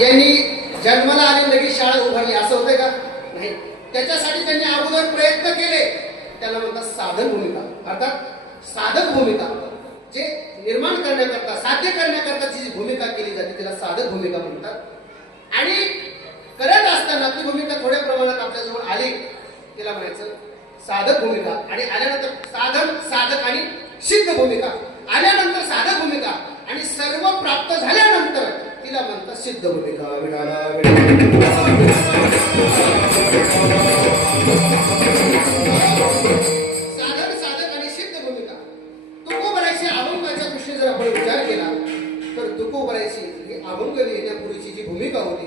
यांनी जन्माला आली लगेच शाळा उभारली. असं होतंय का? नाही. त्याच्यासाठी त्यांनी अगोदर प्रयत्न केले. त्याला म्हणतात साधन भूमिका अर्थात साधक भूमिका जे निर्माण करण्याकरता साध्य करण्याकरता जी भूमिका केली जाते तिला साधक भूमिका म्हणतात. आणि करत असताना ती भूमिका थोड्या प्रमाणात आपल्याजवळ आली. तिला म्हणायचं साधक भूमिका आणि आल्यानंतर साधन साधक आणि सिद्ध भूमिका. आल्यानंतर साधक भूमिका आणि सर्व प्राप्त झाले. तिला म्हणतात साधन साधक आणि सिद्ध भूमिका. तुकोबरायची अभंगाच्या दृष्टीने जर आपण विचार केला तर तुकोबरायची ही अभंग लिहिण्यापूर्वीची जी भूमिका होती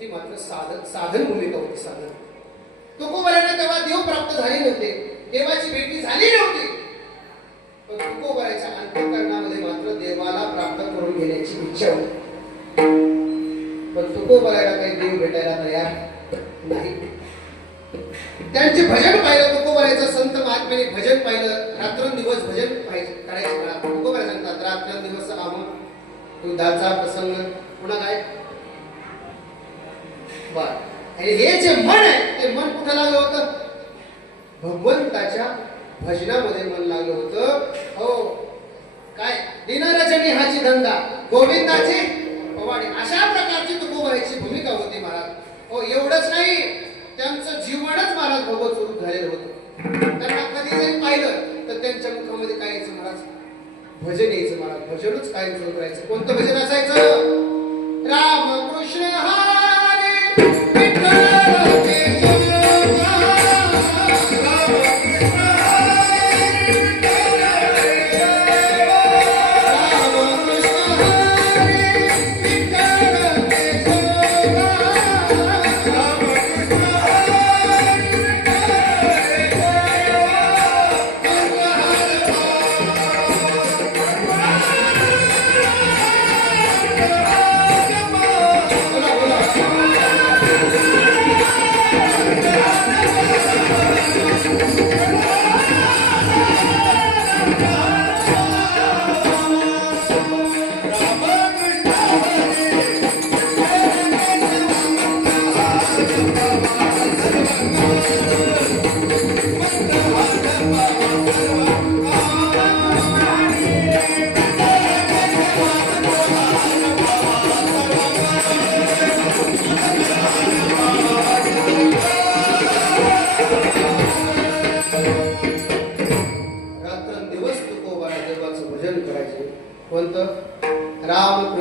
ती मात्र साधन साधन भूमिका होती साधन. तुकोबरायांना तेव्हा देव प्राप्त झाले नव्हते देवाची भेटी झाली नव्हती. पण तुकोबरायच्या अंतकरणामध्ये मात्र देवाला प्राप्त करून घेण्याची इच्छा होती. पण तुकोबरायला काही देव भेटायला तयार नाही. त्यांचे भजन पाहिलं तुकोबरायचं संत महात्म्याने भजन पाहिलं रात्रंदिवस भजन पाहिजे करायचे. मला तुकोबराय सांगतात रात्रंदिवस आम दुधाचा प्रसंग. पुन्हा काय? बर. आणि हे जे मन आहे ते मन कुठं लागलं होतं? भगवंताच्या भजनामध्ये मन लागलं होतं. हो. काय? दिनरजनी हाची धंदा गोविंदाची पवाडी अशा प्रकारची तुकोबाईची भूमिका होती महाराज. हो एवढंच नाही त्यांचं जीवनच महाराज भगवत स्वरूप झालेलं होतं. त्यांना कधी जरी पाहिलं तर त्यांच्या मुखामध्ये काय यायचं महाराज? भजन यायचं महाराज भजनच काय करायचं कोणतं भजन असायचं? राम कृष्ण हरे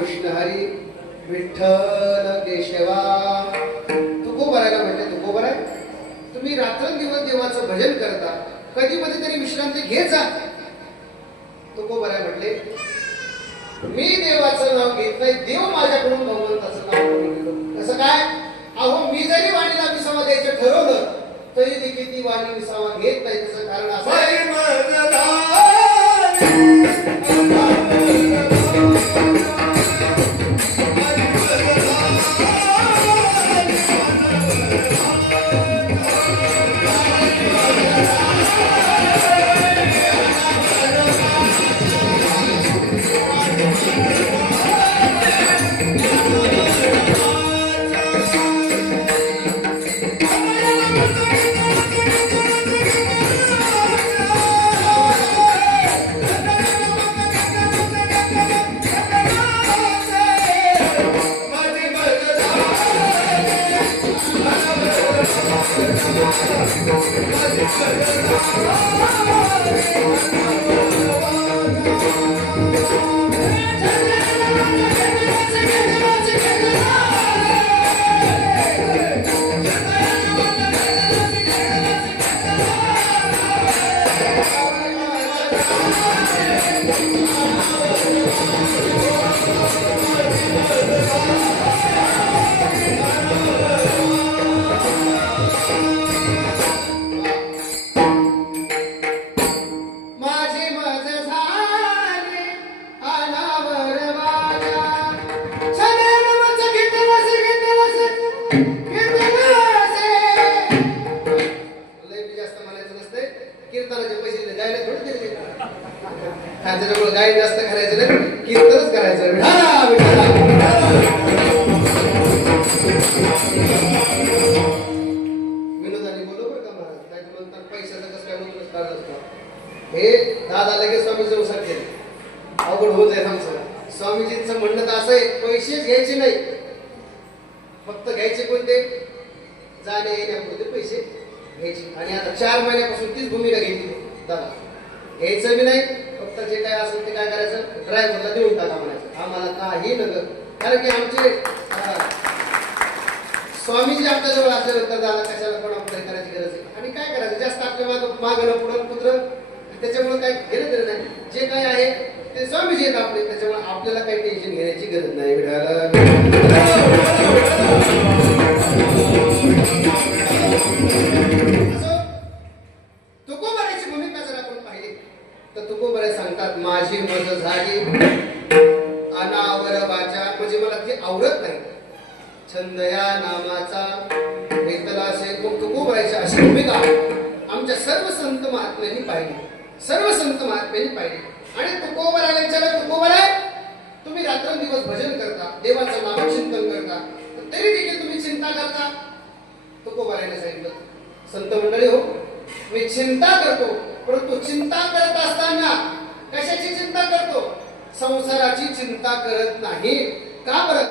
कृष्ण हरी विठ्ठल केशवा तुकोबरायला म्हणते तुकोबराय तुम्ही रात्रंदिवस देवाचं भजन करता कधी मध्ये तरी विश्रांती घेत जा. तुकोबराय म्हटले मी देवाचं नाव घेत नाही देव माझ्याकडून भगवंताचं नाव कसं काय? अहो मी जरी वाणीला विसावा द्यायचं ठरवलं तरी देखील ती वाणी विसावा घेत नाही. त्याचं कारण असं Thank you. दिले गायला त्याच्यामुळे गाय जास्त करायचं नाही कीर्तनच करायचं. विठाला विठाला विनोदाने बोलू का महाराज? काय म्हणतात पैशाचा कसं काय म्हणून कारण असतो? हे दादा लगेच स्वामीचे उसार अवघड होत आहे आमचं. स्वामीजींचं म्हणणं तर असं आहे पैसेच घ्यायचे नाही. फक्त घ्यायचे कोणते? जाण्या येण्यापुरते पैसे घ्यायचे. आणि आता चार महिन्यापासून तीच भूमिका घेतली दादा घ्यायचं बी नाही फक्त जे काय असेल ते काय करायचं? ड्रायव्हरला देऊन टाका म्हणायचं. आम्हाला काही नगर कारण की आमचे स्वामीजी आपल्या जवळ असल्यानंतर दादा कशाला पण आपल्याला करायची गरज आहे? आणि काय करायचं? जास्त आपल्या माग मागणं पुढं पुत्र त्याच्यामुळे काय घेणं तरी नाही. जे काय आहे ते स्वामीजी आहेत आपले. त्याच्यामुळे आपल्याला काही टेन्शन घेण्याची गरज नाही. तर तुकोबरे सांगतात माझी मज झाली. अनावर वाचा म्हणजे मला ती आवडत नाही. छंद या नामाचा घेतला असेल मग तुकोबरायची अशी भूमिका आमच्या सर्व संत महात्म्यांनी पाहिली. सर्व संत महात्म्यांनी पाहिली. आणि तुकोबराला विचारलं तुकोबराय तुम्ही रात्रंदिवस भजन करता देवाचं नामचिंतन करता तर तरी देखील तुम्ही चिंता करता. तुकोबाराने सांगितलं. संत मंडळी हो मी चिंता करतो. परंतु चिंता करत असताना कशाची चिंता करतो? संसाराची चिंता करत नाही. का बरं?